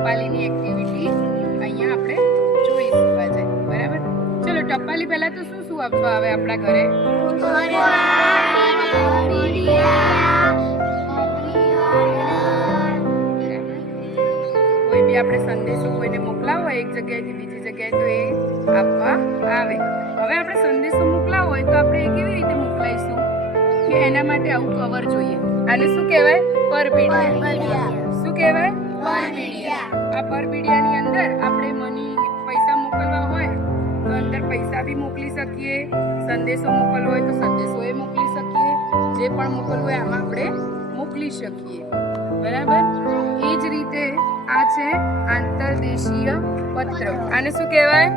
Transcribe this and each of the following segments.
ટપાલીની activity અહીંયા આપણે જોઈશું આજે. બરાબર? ચલો ટપાલી પહેલા તો શું શું આપવા આવે આપણા ઘરે? કોઈ બી આપણે સંદેશો કોઈને મોકલાવો હોય એક જગ્યાએથી બીજી જગ્યાએ તો એ આપવા આવે. હવે આપણે સંદેશો મોકલાવો હોય તો આપણે એ કેવી રીતે મોકલાઈશું કે એના માટે આવું કવર જોઈએ. આને શું કહેવાય? પરબીડિયા. શું કહેવાય? પરબીડિયા. આ પરબીડિયાની અંદર આપણે મની પૈસા મોકલવા હોય તો અંદર પૈસા બી મોકલી શકીએ, સંદેશો મોકલવો હોય તો સંદેશો એ મોકલી શકીએ, જે પણ મોકલવું હોય આમાં આપણે મોકલી શકીએ. બરાબર? એ જ રીતે આ છે આંતરદેશીય પત્ર. આને શું કહેવાય?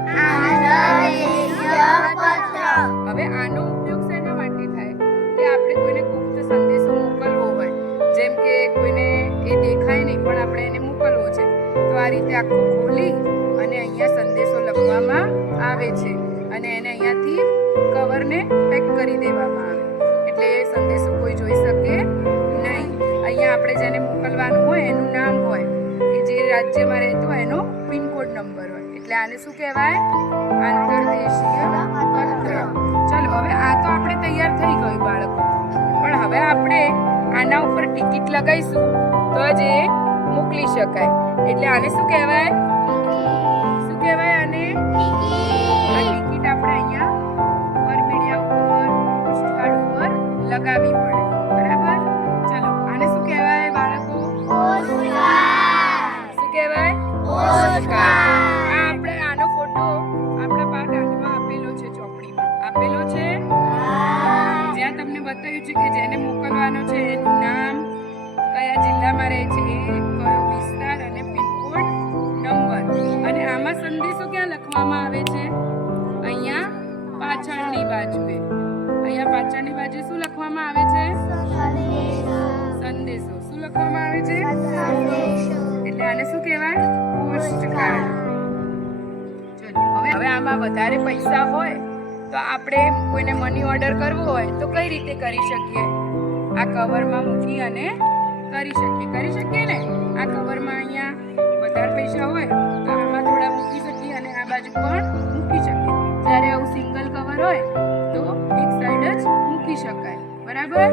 હવે આનો ઉપયોગ શેના માટે થાય કે આપણે કોઈને ગુપ્ત સંદેશો મોકલવો હોય, જેમ કે કોઈને એ દેખાય નહીં પણ આપણે એને મોકલવો છે તો આ રીતે આખું ખોલી અને અહીંયા સંદેશો લખવામાં આવે છે અને એને અહીંયાથી કવરને પેક કરી દેવામાં આવે એટલે એ સંદેશો કોઈ જોઈ શકે નહીં. અહીંયા આપણે જેને મોકલવાનું હોય એનું નામ હોય કે જે રાજ્યમાં રહેતો હોય એનો પિનકોડ નંબર હોય એટલે આને શું કહેવાય? આંતરદેશીય પત્ર. ચલો હવે આ તો આપણે તૈયાર થઈ ગયું બાળકો, પણ હવે આપણે આના ઉપર ટિકિટ લગાવીશું તો જ એ મોકલી શકાય. એટલે આને શું કહેવાય? શું કહેવાય આને? આ ટિકિટ આપણે અહીંયા પરબીડિયા ઉપર પોસ્ટકાર્ડ ઉપર લગાવવી પડે. બરાબર? ચલો આને શું કહેવાય બાળકો? શું કહેવાય? પોસ્ટકાર્ડ. આપણે આનો ફોટો આપણા પાઠમાં આપેલો છે, ચોપડીમાં આપેલો છે, જ્યાં તમને બતાવ્યું છે કે જેને મોકલવાનો છે એનું નામ, કયા જિલ્લામાં રહે છે, કયો વિસ્તાર અને પિનકોડ નંબર. અને આમાં સંદેશો ક્યાં લખવામાં આવે છે? અહીંયા પાછળની બાજુએ. અહીંયા પાછળની બાજુએ શું લખવામાં આવે છે? સંદેશો. શું લખવામાં આવે છે? એટલે આને શું કહેવાય? પોસ્ટકાર્ડ. હવે આમાં વધારે પૈસા હોય તો આપણે કોઈને મની ઓર્ડર કરવો હોય તો કઈ રીતે કરી શકીએ? આ કવરમાં મૂકી અને કરી શકીએ ને. આ કવરમાં અહીંયા વધારે પૈસા હોય તો આમાં થોડા મૂકી શકીએ અને આ બાજુ પણ મૂકી શકીએ. જ્યારે આવું સિંગલ કવર હોય તો એક સાઈડ જ મૂકી શકાય. બરાબર?